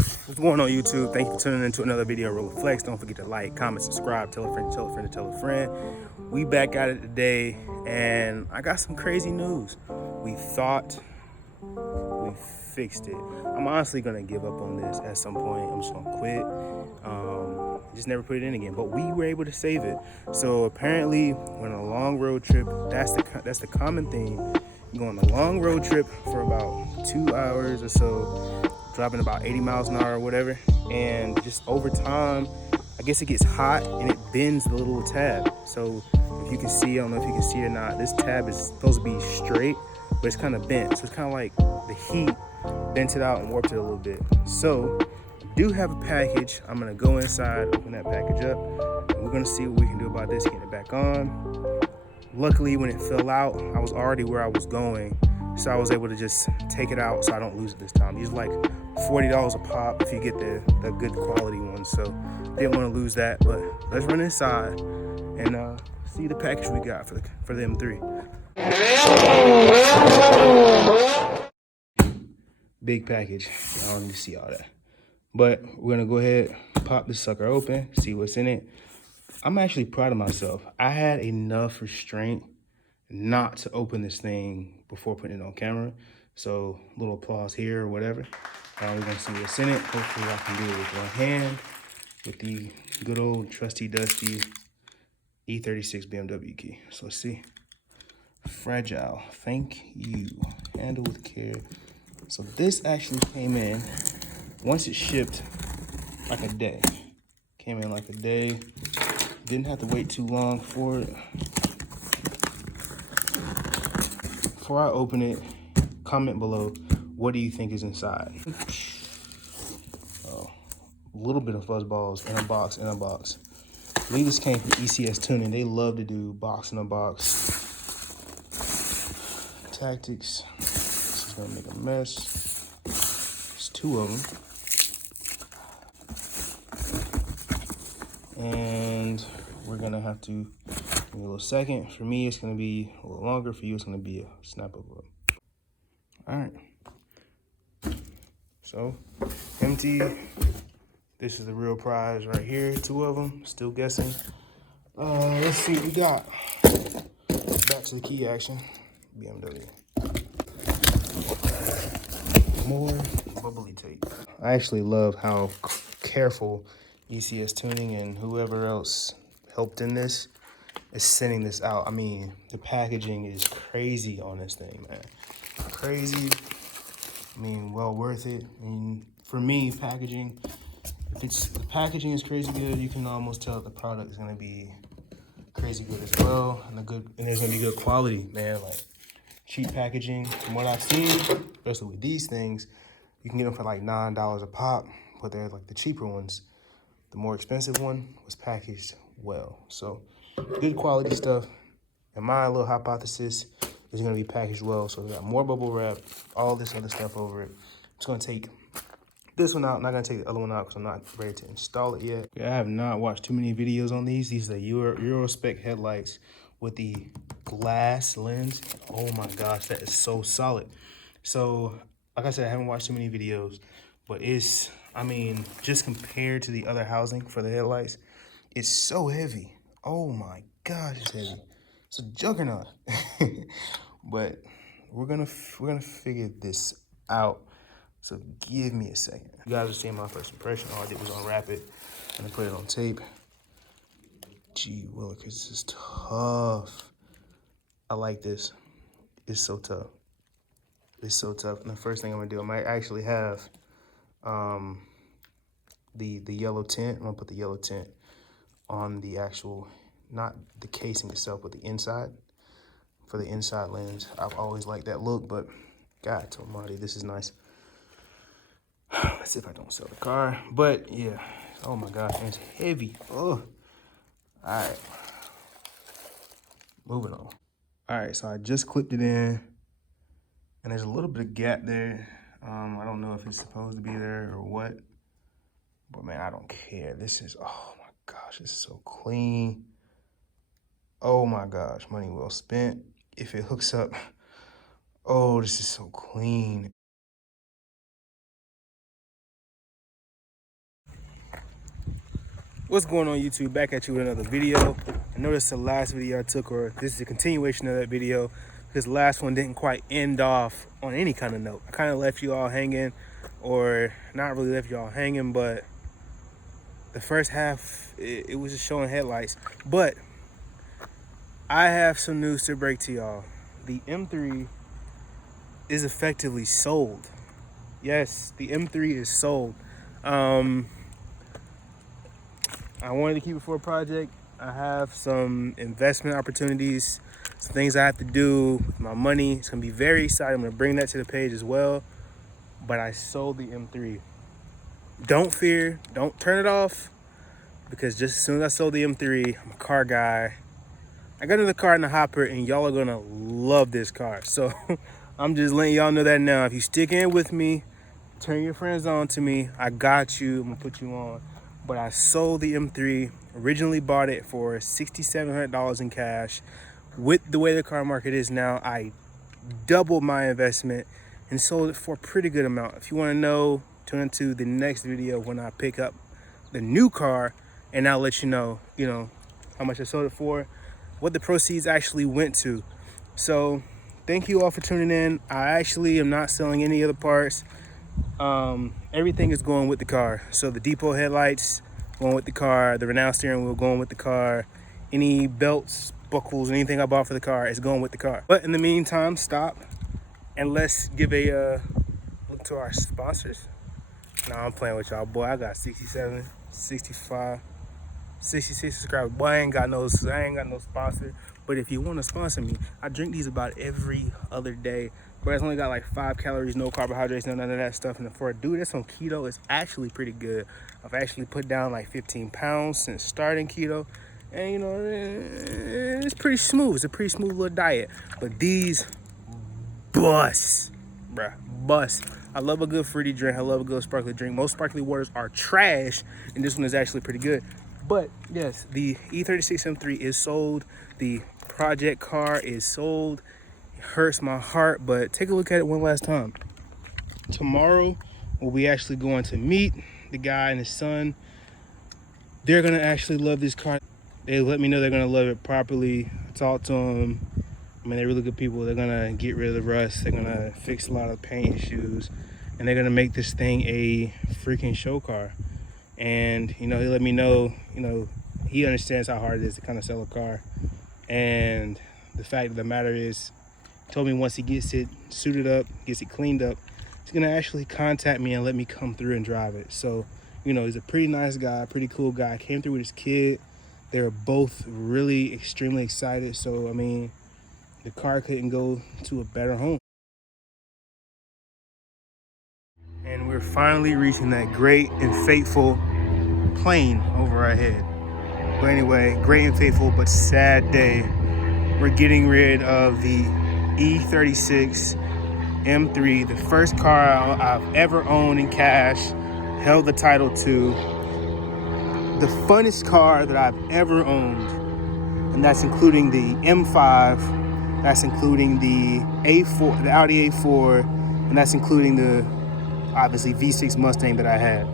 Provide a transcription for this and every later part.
What's going on, YouTube? Thank you for tuning into another video of Roland Flex. Don't forget to like, comment, subscribe, tell a friend, tell a friend, tell a friend. We back at it today, and I got some crazy news. We thought we fixed it. I'm honestly gonna give up on this at some point. I'm just gonna quit. Just never put it in again. But we were able to save it. So apparently, when a long road trip, that's the common theme. You go on a long road trip for about 2 hours or so, dropping about 80 miles an hour or whatever, and just over time, I guess it gets hot and it bends the little tab. So if you can see, I don't know if you can see it or not, this tab is supposed to be straight, but it's kind of bent. So it's kind of like the heat bent it out and warped it a little bit. So I do have a package. I'm gonna go inside, open that package up, and we're gonna see what we can do about this, getting it back on. Luckily, when it fell out, I was already where I was going, so I was able to just take it out so I don't lose it this time. These are like $40 a pop if you get the good quality ones, so didn't want to lose that. But let's run inside and see the package we got for the M3. Big package. I don't need to see all that, but we're gonna go ahead, pop this sucker open, see what's in it. I'm actually proud of myself. I had enough restraint not to open this thing before putting it on camera. So a little applause here or whatever. We're gonna see what's in it. Hopefully I can do it with one hand with the good old trusty dusty E36 BMW key. So let's see. Fragile, thank you. Handle with care. So this actually came in, once it shipped, like a day. Came in like a day. Didn't have to wait too long for it. Before I open it, comment below, what do you think is inside? Oh, a little bit of fuzz balls in a box, I believe this came from ECS Tuning. They love to do box in a box. Tactics. This is gonna make a mess. There's two of them. And we're gonna have to give me a little second. For me, it's gonna be a little longer. For you, it's gonna be a snap of it. All right. So, empty. This is the real prize right here. Two of them. Still guessing. Let's see what we got. Back to the key action. BMW. More bubbly tape. I actually love how careful ECS Tuning and whoever else helped in this is sending this out. I mean, the packaging is crazy on this thing, man. Crazy. I mean, well worth it. I mean, for me, packaging, if the packaging is crazy good, you can almost tell the product is gonna be crazy good as well, and there's gonna be good quality, man. Like cheap packaging, from what I've seen, especially with these things, you can get them for like $9 a pop, but they're like the cheaper ones. The more expensive one was packaged well. So good quality stuff. And my little hypothesis is gonna be packaged well. So we got more bubble wrap, all this other stuff over it. It's gonna take this one out. I'm not gonna take the other one out because I'm not ready to install it yet. I have not watched too many videos on these. These are the Eurospec headlights with the glass lens. Oh my gosh, that is so solid. So, like I said, I haven't watched too many videos, but I mean, just compared to the other housing for the headlights, it's so heavy. Oh my gosh, it's heavy. It's a juggernaut. But we're gonna figure this out. So give me a second. You guys are seeing my first impression. All I did was unwrap it and then put it on tape. Gee willikers, this is tough. I like this. It's so tough. It's so tough. And the first thing I'm gonna do, I might actually have the yellow tint. I'm gonna put the yellow tint on the actual, not the casing itself, but the inside. For the inside lens. I've always liked that look, but God almighty, this is nice. Let's see if I don't sell the car. But yeah, oh my gosh, it's heavy. Oh, all right, moving on. All right, so I just clipped it in, and there's a little bit of gap there. I don't know if it's supposed to be there or what, but man, I don't care. This is, oh my gosh, this is so clean. Oh my gosh, money well spent. If it hooks up, oh, this is so clean. What's going on, YouTube? Back at you with another video. I noticed the last video I took, or this is a continuation of that video, because the last one didn't quite end off on any kind of note. I kind of left you all hanging, or not really left you all hanging, but the first half, it was just showing headlights. But I have some news to break to y'all. The M3 is effectively sold. Yes, the M3 is sold. I wanted to keep it for a project. I have some investment opportunities, some things I have to do with my money. It's gonna be very exciting. I'm gonna bring that to the page as well. But I sold the M3. Don't fear, don't turn it off, because just as soon as I sold the M3, I'm a car guy. I got another car in the hopper, and y'all are gonna love this car. So I'm just letting y'all know that now. If you stick in with me, turn your friends on to me. I got you. I'm gonna put you on. But I sold the M3, originally bought it for $6,700 in cash. With the way the car market is now, I doubled my investment and sold it for a pretty good amount. If you want to know, tune into the next video when I pick up the new car, and I'll let you know, how much I sold it for, what the proceeds actually went to. So thank you all for tuning in. I actually am not selling any other parts. Everything is going with the car. So the depot headlights going with the car, the Renown steering wheel going with the car, any belts, buckles, anything I bought for the car is going with the car. But in the meantime, stop and let's give a look to our sponsors. Nah, I'm playing with y'all, boy. I got 67, 65, 66 subscribers. Boy, I ain't got no sponsor. But if you want to sponsor me, I drink these about every other day. But it's only got like 5 calories, no carbohydrates, none of that stuff. And for a dude that's on keto, it's actually pretty good. I've actually put down like 15 pounds since starting keto. And it's pretty smooth. It's a pretty smooth little diet. But these bust, bruh, bust. I love a good fruity drink. I love a good sparkling drink. Most sparkling waters are trash, and this one is actually pretty good. But yes, the E36 M3 is sold. The project car is sold. It hurts my heart, but take a look at it one last time. Tomorrow, we'll be actually going to meet the guy and his son. They're gonna actually love this car. They let me know they're gonna love it properly. I talked to them. I mean, they're really good people. They're gonna get rid of the rust. They're gonna fix a lot of paint issues, and they're gonna make this thing a freaking show car. And he let me know, he understands how hard it is to kind of sell a car. And the fact of the matter is, he told me once he gets it suited up, gets it cleaned up, he's gonna actually contact me and let me come through and drive it. So, he's a pretty nice guy, pretty cool guy. Came through with his kid. They were both really extremely excited. So, I mean, the car couldn't go to a better home. And we're finally reaching that great and fateful plane over our head. But anyway, great and fateful but sad day. We're getting rid of the E36 M3, the first car I've ever owned in cash, held the title to, the funnest car that I've ever owned. And that's including the M5, that's including the A4, the Audi A4, and that's including the obviously V6 Mustang that I had.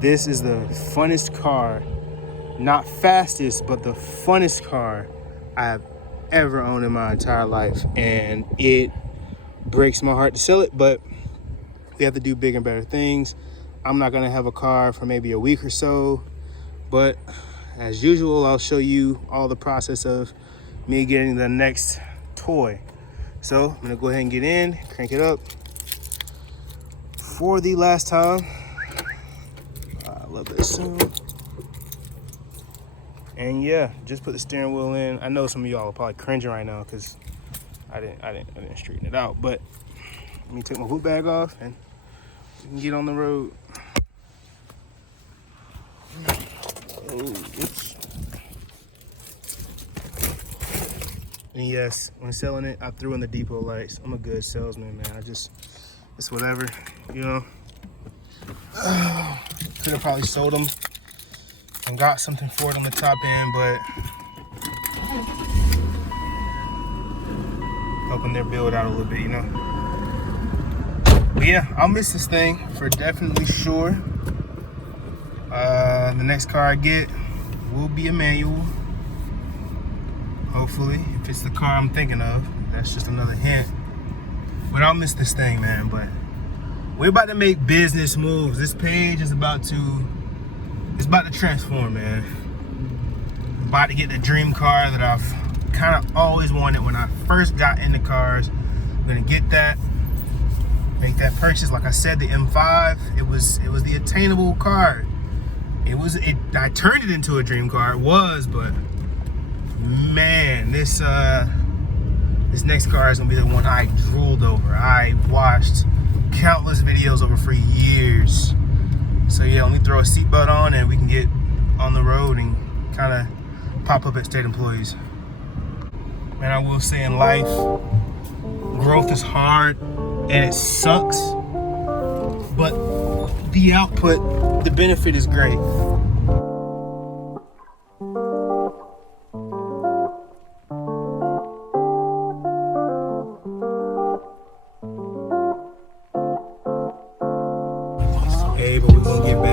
This is the funnest car, not fastest, but the funnest car I've ever owned in my entire life. And it breaks my heart to sell it, but we have to do bigger and better things. I'm not gonna have a car for maybe a week or so, but as usual, I'll show you all the process of me getting the next toy. So I'm gonna go ahead and get in, crank it up for the last time. I love this sound. And yeah, just put the steering wheel in. I know some of y'all are probably cringing right now because I didn't straighten it out. But let me take my boot bag off and we can get on the road. Oh, oops. And yes, when selling it, I threw in the depot lights. I'm a good salesman, man. It's whatever, Could have probably sold them and got something for it on the top end, but helping their build out a little bit, But yeah, I'll miss this thing for definitely sure. The next car I get, will be a manual. Hopefully, if it's the car I'm thinking of. That's just another hint. But I'll miss this thing, man. But we're about to make business moves. This page is about to transform, man. I'm about to get the dream car that I've kind of always wanted when I first got into cars. I'm gonna get that, make that purchase. Like I said, the M5, it was the attainable car. I turned it into a dream car. It was, but man, this next car is gonna be the one I drooled over. I watched countless videos over for years. So yeah, let me throw a seatbelt on and we can get on the road and kind of pop up at State Employees. Man, I will say in life, growth is hard and it sucks, but the output, the benefit is great. Hey, but we're gonna get back